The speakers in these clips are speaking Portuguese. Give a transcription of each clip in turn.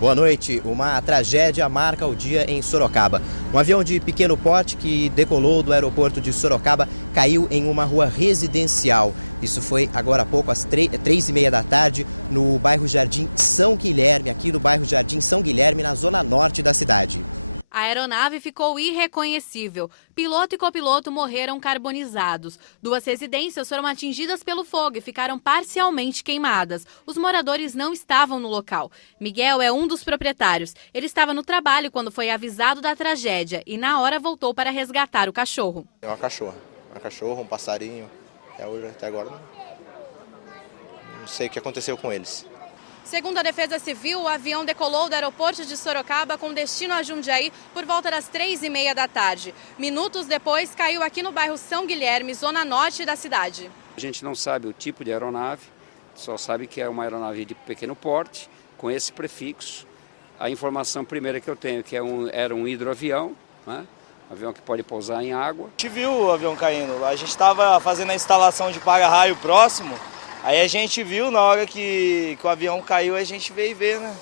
Boa noite. Uma tragédia marca o dia em Sorocaba. Um avião de pequeno porte que decolou do aeroporto de Sorocaba caiu em uma rua residencial. Isso foi agora há pouco, às 3h30 da tarde, no bairro Jardim São Guilherme, aqui no bairro Jardim São Guilherme, na zona norte da cidade. A aeronave ficou irreconhecível. Piloto e copiloto morreram carbonizados. 2 residências foram atingidas pelo fogo e ficaram parcialmente queimadas. Os moradores não estavam no local. Miguel é um dos proprietários. Ele estava no trabalho quando foi avisado da tragédia e na hora voltou para resgatar o cachorro. É uma cachorra, um passarinho. Até agora não sei o que aconteceu com eles. Segundo a Defesa Civil, o avião decolou do aeroporto de Sorocaba com destino a Jundiaí por volta das 3h30 da tarde. Minutos depois, caiu aqui no bairro São Guilherme, zona norte da cidade. A gente não sabe o tipo de aeronave, só sabe que é uma aeronave de pequeno porte, com esse prefixo. A informação primeira que eu tenho é que era um hidroavião, né? Um avião que pode pousar em água. A gente viu o avião caindo, a gente estava fazendo a instalação de para-raio próximo. Aí a gente viu, na hora que o avião caiu, a gente veio ver, né?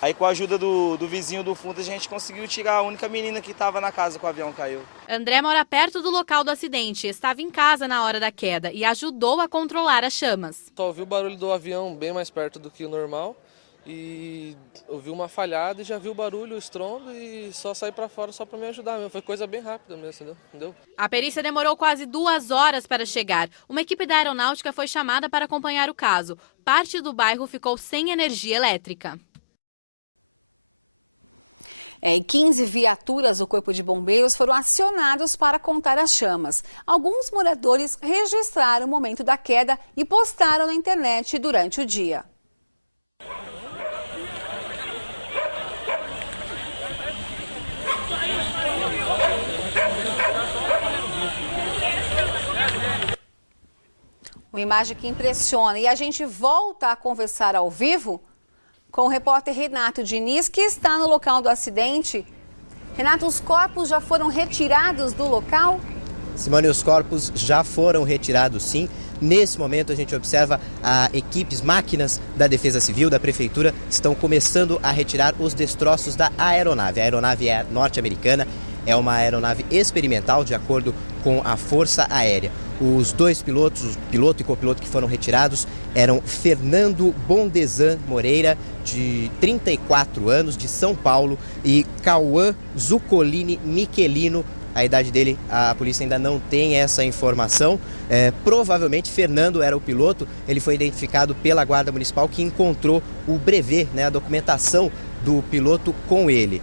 Aí com a ajuda do vizinho do fundo, a gente conseguiu tirar a única menina que estava na casa que o avião caiu. André mora perto do local do acidente, estava em casa na hora da queda e ajudou a controlar as chamas. Só ouvi o barulho do avião bem mais perto do que o normal e ouvi uma falhada e já vi o barulho, o estrondo e só saí para fora só para me ajudar mesmo. Foi coisa bem rápida mesmo, entendeu? A perícia demorou quase 2 horas para chegar. Uma equipe da aeronáutica foi chamada para acompanhar o caso. Parte do bairro ficou sem energia elétrica. E 15 viaturas do Corpo de Bombeiros foram acionados para conter as chamas. Alguns moradores registraram o momento da queda e postaram na internet durante o dia. Uma imagem que impressiona. E a gente volta a conversar ao vivo com o repórter Renato Diniz, que está no local do acidente. Renato, os corpos já foram retirados do local? Simone, os corpos já foram retirados, sim. Nesse momento, a gente observa equipes, máquinas da Defesa Civil, da Prefeitura, estão começando a retirar os destroços da aeronave. A aeronave é norte-americana, é uma aeronave experimental, de acordo com a Força Aérea. Os 2 pilotos, o piloto e copiloto que foram retirados, eram Fernando Bondezan Moreira, de 34 anos, de São Paulo, e Cauã Zuccolini Michelino. A idade dele, a polícia ainda não tem essa informação. Provavelmente Fernando era o piloto. Ele foi identificado pela Guarda Municipal, que encontrou o brevet, a documentação do piloto com ele.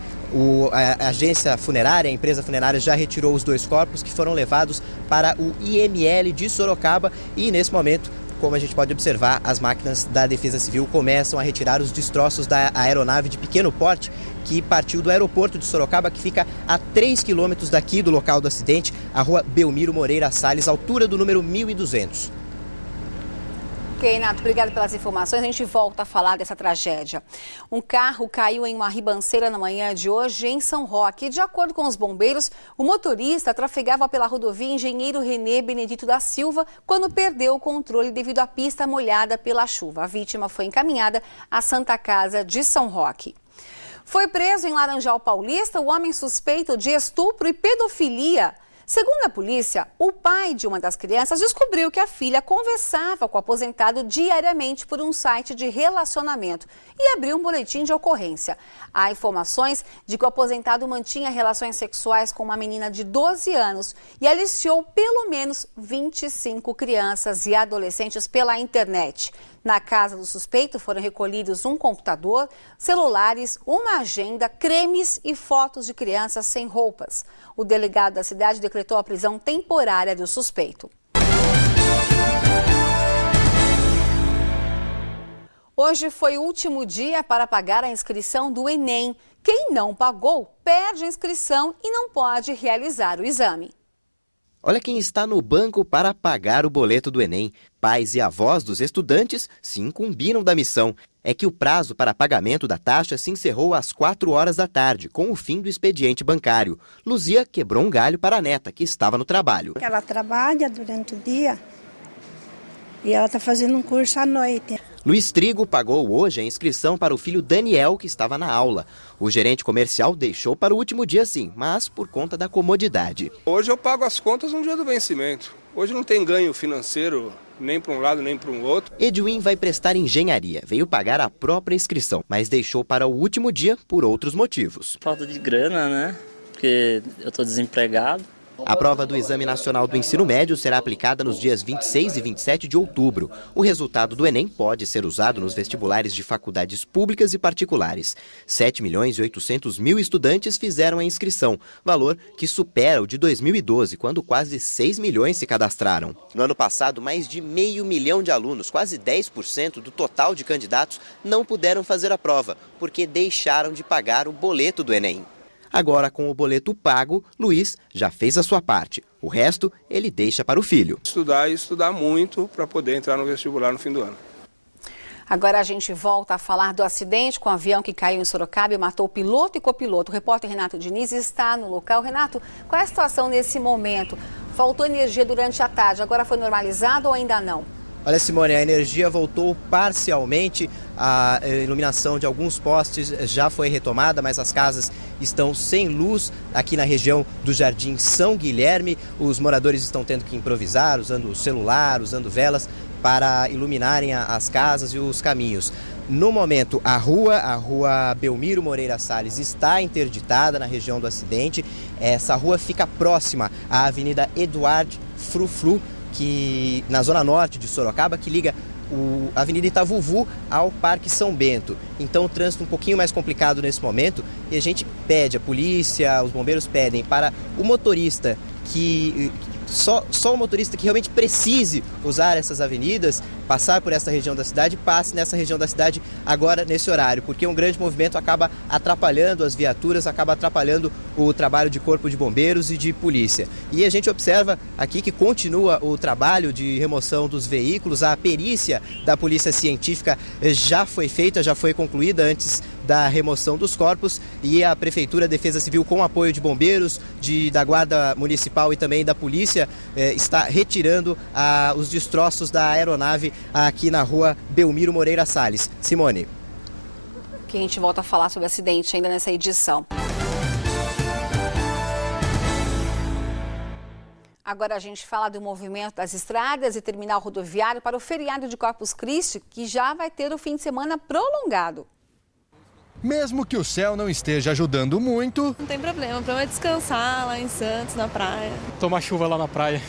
A agência funerária, a empresa funerária, já retirou os 2 corpos, que foram levados para o IML de Sorocaba. E nesse momento, como a gente pode observar, as máquinas da Defesa Civil começam a retirar os destroços da aeronave de pequeno porte que partiu do aeroporto de Sorocaba, que fica a 3 quilômetros daqui do local do acidente, a rua Belmiro Moreira Salles, altura do número 1200. Ok, Renato, obrigado pelas informações. A gente volta a falar dessa tragédia. Um carro caiu em uma ribanceira na manhã de hoje em São Roque. De acordo com os bombeiros, o motorista trafegava pela rodovia Engenheiro Renê Benedito da Silva quando perdeu o controle devido à pista molhada pela chuva. A vítima foi encaminhada à Santa Casa de São Roque. Foi preso em Laranjal Paulista o homem suspeito de estupro e pedofilia. Segundo a polícia, o pai de uma das crianças descobriu que a filha conversava com o aposentado diariamente por um site de relacionamento e abriu um boletim de ocorrência. Há informações de que o aposentado mantinha relações sexuais com uma menina de 12 anos e aliciou pelo menos 25 crianças e adolescentes pela internet. Na casa do suspeito foram recolhidos um computador, celulares, uma agenda, cremes e fotos de crianças sem roupas. O delegado da cidade decretou a prisão temporária do suspeito. Hoje foi o último dia para pagar a inscrição do Enem. Quem não pagou, perde a inscrição e não pode realizar o exame. Olha quem está no banco para pagar o boleto do Enem. Pais e avós dos estudantes se incumbinam da missão. É que o prazo para pagamento da taxa se encerrou às 4 horas da tarde, com o fim do expediente bancário. Luzia quebrou um galho para a neta, que estava no trabalho. Ela trabalha durante o dia e ela está fazendo um curso à noite. Luiz Trigo pagou hoje a inscrição para o filho Daniel, que estava na aula. O gerente comercial deixou para o último dia sim, mas por conta da comodidade. Hoje eu pago as contas no dia do vencimento. Hoje não tem ganho financeiro nem para um lado nem para o outro. Edwin vai prestar engenharia, veio pagar a própria inscrição, mas deixou para o último dia por outros motivos. Falta de grana, né? Porque eu estou desempregado. A prova do Exame Nacional do Ensino Médio será aplicada nos dias 26 e 27 de outubro. O resultado do Enem pode ser usado nos vestibulares de faculdades públicas e particulares. 7.800.000 estudantes fizeram a inscrição, valor que supera o de 2012, quando quase 6 milhões se cadastraram. No ano passado, mais de 500 mil de alunos, quase 10% do total de candidatos, não puderam fazer a prova, porque deixaram de pagar o boleto do Enem. Agora, com o boleto pago, Luiz já fez a sua parte. O resto, ele deixa para o filho. Estudar e estudar muito para poder entrar no vestibular no fim do ano. Agora a gente volta a falar do acidente com o avião que caiu em Sorocaba e matou o piloto e copiloto. O repórter Renato Diniz está no local. Renato, qual é a situação nesse momento? Faltou energia durante a tarde, agora foi normalizado ou ainda não? Olha, Simone, a energia voltou parcialmente, a iluminação de alguns postes já foi retomada, mas as casas estão sem luz aqui na região do Jardim São Guilherme. Os moradores estão tendo que improvisar, usando o celular, usando velas para iluminarem as casas e os caminhos. No momento, a rua Belmiro Moreira Salles está interditada na região do acidente. Essa rua fica próxima à Avenida Eduardo Frufru, que na zona norte de Sorocaba, que liga a Avenida Itavuvu ao Parque São Bento. Então o trânsito um pouquinho mais complicado nesse momento e a gente pede, a polícia, os bombeiros pedem para o motorista que... Só o motorista que realmente precise usar essas avenidas, passar por essa região da cidade, passe nessa região da cidade agora nesse horário, porque um grande movimento acaba atrapalhando as viaturas, acaba atrapalhando o trabalho de corpo de bombeiros e de polícia. E a gente observa aqui que continua o trabalho de remoção dos veículos, a perícia da polícia científica já foi feita, já foi concluída antes da remoção dos corpos e a Prefeitura, a Defesa Civil, com apoio de bombeiros, da Guarda Municipal e também da polícia, está retirando os destroços da aeronave aqui na rua Belmiro Moreira Salles. Simone. Que a gente volta a falar sobre o acidente ainda nessa edição. Agora a gente fala do movimento das estradas e terminal rodoviário para o feriado de Corpus Christi, que já vai ter o fim de semana prolongado. Mesmo que o céu não esteja ajudando muito... Não tem problema, o problema é descansar lá em Santos, na praia. Tomar chuva lá na praia.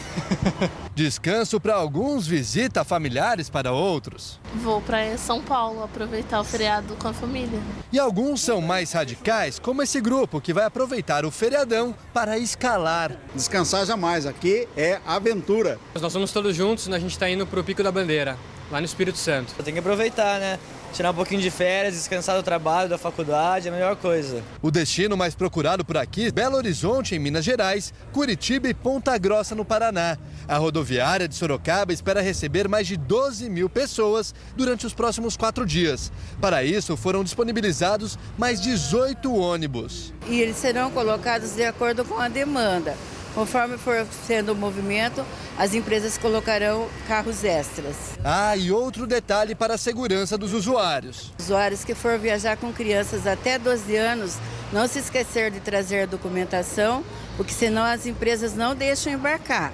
Descanso para alguns, visita familiares para outros. Vou para São Paulo aproveitar o feriado com a família. E alguns são mais radicais, como esse grupo que vai aproveitar o feriadão para escalar. Descansar jamais, aqui é aventura. Nós somos todos juntos, a gente está indo para o Pico da Bandeira, lá no Espírito Santo. Tem que aproveitar, né? Tirar um pouquinho de férias, descansar do trabalho, da faculdade, é a melhor coisa. O destino mais procurado por aqui, Belo Horizonte, em Minas Gerais, Curitiba e Ponta Grossa, no Paraná. A rodoviária de Sorocaba espera receber mais de 12 mil pessoas durante os próximos 4 dias. Para isso, foram disponibilizados mais 18 ônibus. E eles serão colocados de acordo com a demanda. Conforme for sendo o movimento, as empresas colocarão carros extras. Ah, e outro detalhe para a segurança dos usuários. Usuários que for viajar com crianças até 12 anos, não se esquecer de trazer a documentação, porque senão as empresas não deixam embarcar.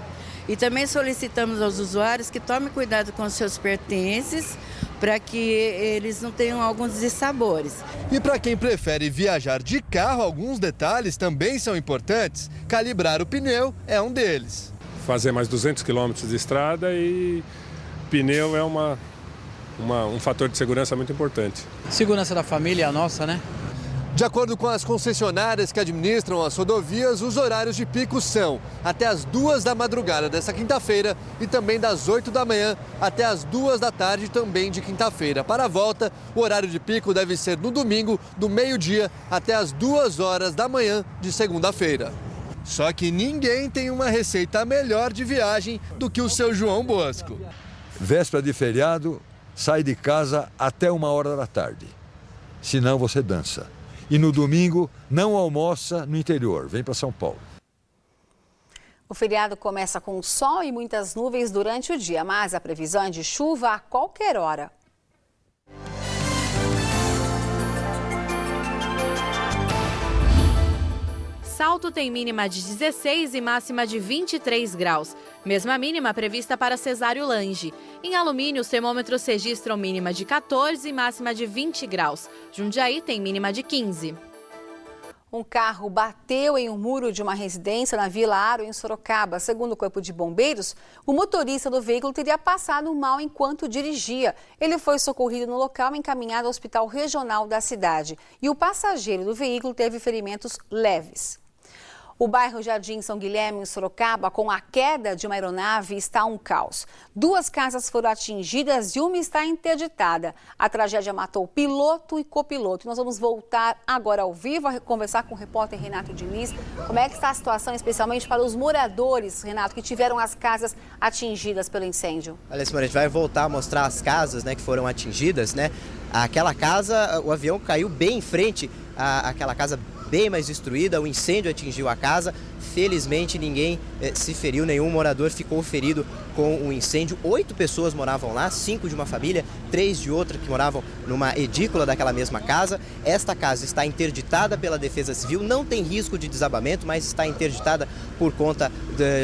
E também solicitamos aos usuários que tomem cuidado com os seus pertences, para que eles não tenham alguns dissabores. E para quem prefere viajar de carro, alguns detalhes também são importantes. Calibrar o pneu é um deles. Fazer mais 200 quilômetros de estrada e pneu é um fator de segurança muito importante. Segurança da família é a nossa, né? De acordo com as concessionárias que administram as rodovias, os horários de pico são até as 2 da madrugada dessa quinta-feira e também das 8 da manhã até as 2 da tarde também de quinta-feira. Para a volta, o horário de pico deve ser no domingo, do meio-dia até as 2 horas da manhã de segunda-feira. Só que ninguém tem uma receita melhor de viagem do que o seu João Bosco. Véspera de feriado, sai de casa até 1 hora da tarde. Senão você dança. E no domingo, não almoça no interior, vem para São Paulo. O feriado começa com sol e muitas nuvens durante o dia, mas a previsão é de chuva a qualquer hora. Salto tem mínima de 16 e máxima de 23 graus. Mesma mínima prevista para Cesário Lange. Em Alumínio, os termômetros registram mínima de 14 e máxima de 20 graus. Jundiaí tem mínima de 15. Um carro bateu em um muro de uma residência na Vila Aro, em Sorocaba. Segundo o Corpo de Bombeiros, o motorista do veículo teria passado mal enquanto dirigia. Ele foi socorrido no local e encaminhado ao Hospital Regional da cidade. E o passageiro do veículo teve ferimentos leves. O bairro Jardim São Guilherme, em Sorocaba, com a queda de uma aeronave, está um caos. 2 casas foram atingidas e uma está interditada. A tragédia matou piloto e copiloto. Nós vamos voltar agora ao vivo a conversar com o repórter Renato Diniz. Como é que está a situação, especialmente para os moradores, Renato, que tiveram as casas atingidas pelo incêndio? Olha, Simone, a gente vai voltar a mostrar as casas, né, que foram atingidas, né? Aquela casa, o avião caiu bem em frente àquela casa bem mais destruída, o incêndio atingiu a casa. Felizmente ninguém se feriu, nenhum morador ficou ferido com o incêndio. 8 pessoas moravam lá, 5 de uma família, 3 de outra que moravam numa edícula daquela mesma casa. Esta casa está interditada pela Defesa Civil, não tem risco de desabamento, mas está interditada por conta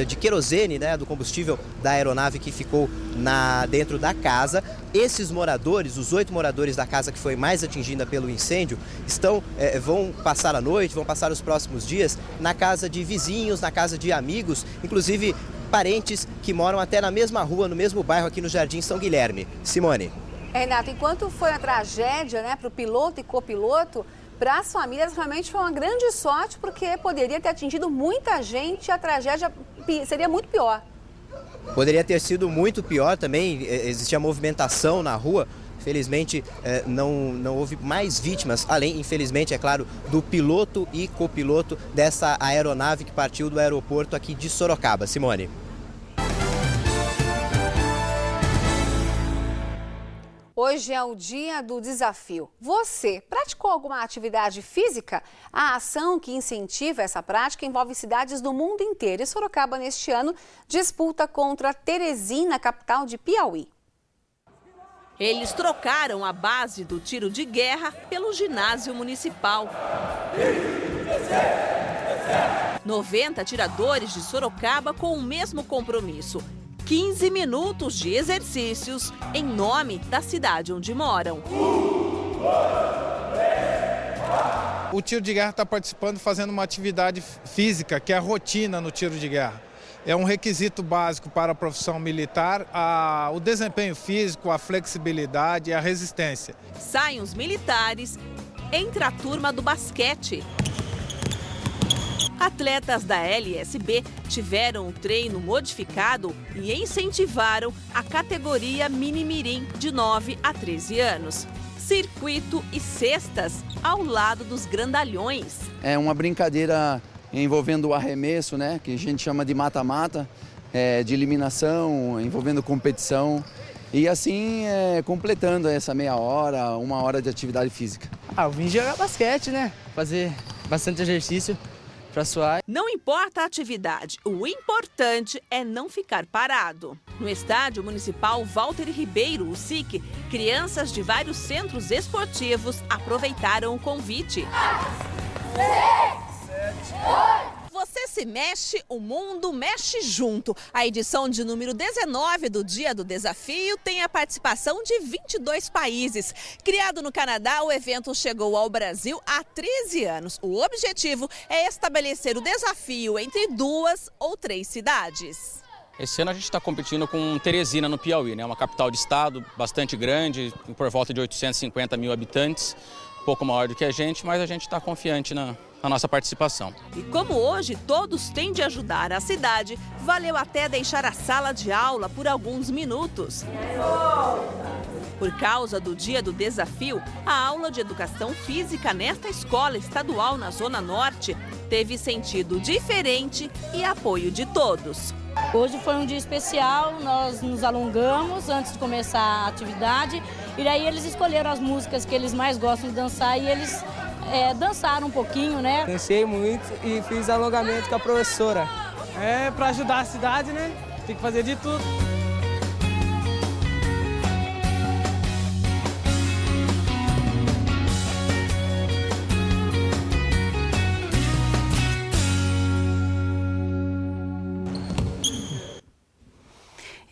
de querosene, né, do combustível da aeronave que ficou dentro da casa. Esses moradores, os 8 moradores da casa que foi mais atingida pelo incêndio, vão passar a noite, vão passar os próximos dias na casa de vizinhos, na casa de amigos, inclusive parentes que moram até na mesma rua, no mesmo bairro aqui no Jardim São Guilherme. Simone. Renato, enquanto foi a tragédia, né, para o piloto e copiloto, para as famílias realmente foi uma grande sorte, porque poderia ter atingido muita gente e a tragédia seria muito pior. Poderia ter sido muito pior também, existia movimentação na rua. Felizmente não houve mais vítimas, além, infelizmente, é claro, do piloto e copiloto dessa aeronave que partiu do aeroporto aqui de Sorocaba. Simone. Hoje é o dia do desafio. Você praticou alguma atividade física? A ação que incentiva essa prática envolve cidades do mundo inteiro. E Sorocaba, neste ano, disputa contra Teresina, capital de Piauí. Eles trocaram a base do tiro de guerra pelo ginásio municipal. 90 atiradores de Sorocaba com o mesmo compromisso. 15 minutos de exercícios em nome da cidade onde moram. O tiro de guerra está participando, fazendo uma atividade física, que é a rotina no tiro de guerra. É um requisito básico para a profissão militar, o desempenho físico, a flexibilidade e a resistência. Saem os militares, entra a turma do basquete. Atletas da LSB tiveram o treino modificado e incentivaram a categoria mini-mirim de 9 a 13 anos. Circuito e cestas ao lado dos grandalhões. É uma brincadeira envolvendo o arremesso, né, que a gente chama de mata-mata, de eliminação, envolvendo competição e assim completando essa meia hora, 1 hora de atividade física. Eu vim jogar basquete, né, fazer bastante exercício para suar. Não importa a atividade, o importante é não ficar parado. No Estádio Municipal Walter Ribeiro, o SIC, crianças de vários centros esportivos aproveitaram o convite. Você se mexe, o mundo mexe junto. A edição de número 19 do Dia do Desafio tem a participação de 22 países. Criado no Canadá, o evento chegou ao Brasil há 13 anos. O objetivo é estabelecer o desafio entre 2 ou 3 cidades. Esse ano a gente está competindo com Teresina, no Piauí, né? Uma capital de estado bastante grande, por volta de 850 mil habitantes. Um pouco maior do que a gente, mas a gente está confiante na nossa participação. E como hoje todos têm de ajudar a cidade, valeu até deixar a sala de aula por alguns minutos. Por causa do Dia do Desafio, a aula de educação física nesta escola estadual na Zona Norte teve sentido diferente e apoio de todos. Hoje foi um dia especial, nós nos alongamos antes de começar a atividade e daí eles escolheram as músicas que eles mais gostam de dançar e eles dançaram um pouquinho, né? Dancei muito e fiz alongamento com a professora. Para ajudar a cidade, né? Tem que fazer de tudo.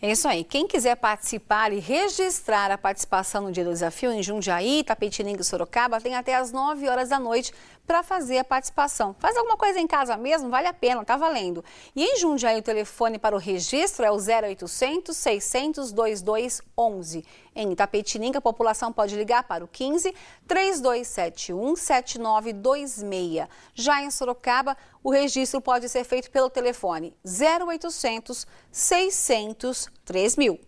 É isso aí. Quem quiser participar e registrar a participação no Dia do Desafio em Jundiaí, Tapetininga e Sorocaba, tem até às 9 horas da noite para fazer a participação. Faz alguma coisa em casa mesmo? Vale a pena, tá valendo. E em Jundiaí o telefone para o registro é o 0800 600 2211. Em Itapetininga, a população pode ligar para o 15 3271 7926. Já em Sorocaba, o registro pode ser feito pelo telefone 0800 600 3000.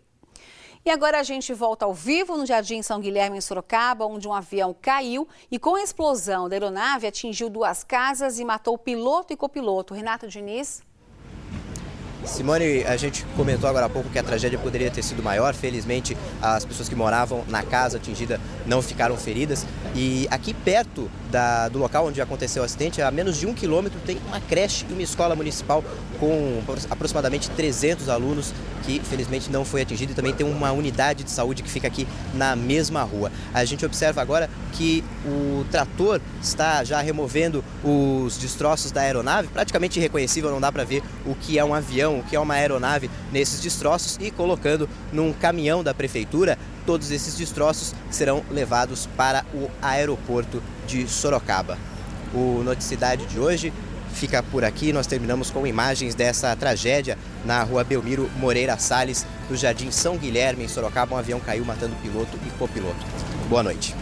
E agora a gente volta ao vivo no Jardim São Guilherme, em Sorocaba, onde um avião caiu e com a explosão da aeronave atingiu 2 casas e matou o piloto e copiloto. Renato Diniz. Simone, a gente comentou agora há pouco que a tragédia poderia ter sido maior. Felizmente, as pessoas que moravam na casa atingida não ficaram feridas. E aqui perto do local onde aconteceu o acidente, a menos de 1 quilômetro, tem uma creche e uma escola municipal com aproximadamente 300 alunos que felizmente não foi atingido. E também tem uma unidade de saúde que fica aqui na mesma rua. A gente observa agora que o trator está já removendo os destroços da aeronave, praticamente irreconhecível, não dá para ver o que é um avião, o que é uma aeronave nesses destroços, e colocando num caminhão da prefeitura. Todos esses destroços serão levados para o aeroporto de Sorocaba. O Noticidade de hoje fica por aqui. Nós terminamos com imagens dessa tragédia na rua Belmiro Moreira Salles, no Jardim São Guilherme, em Sorocaba. Um avião caiu matando piloto e copiloto. Boa noite.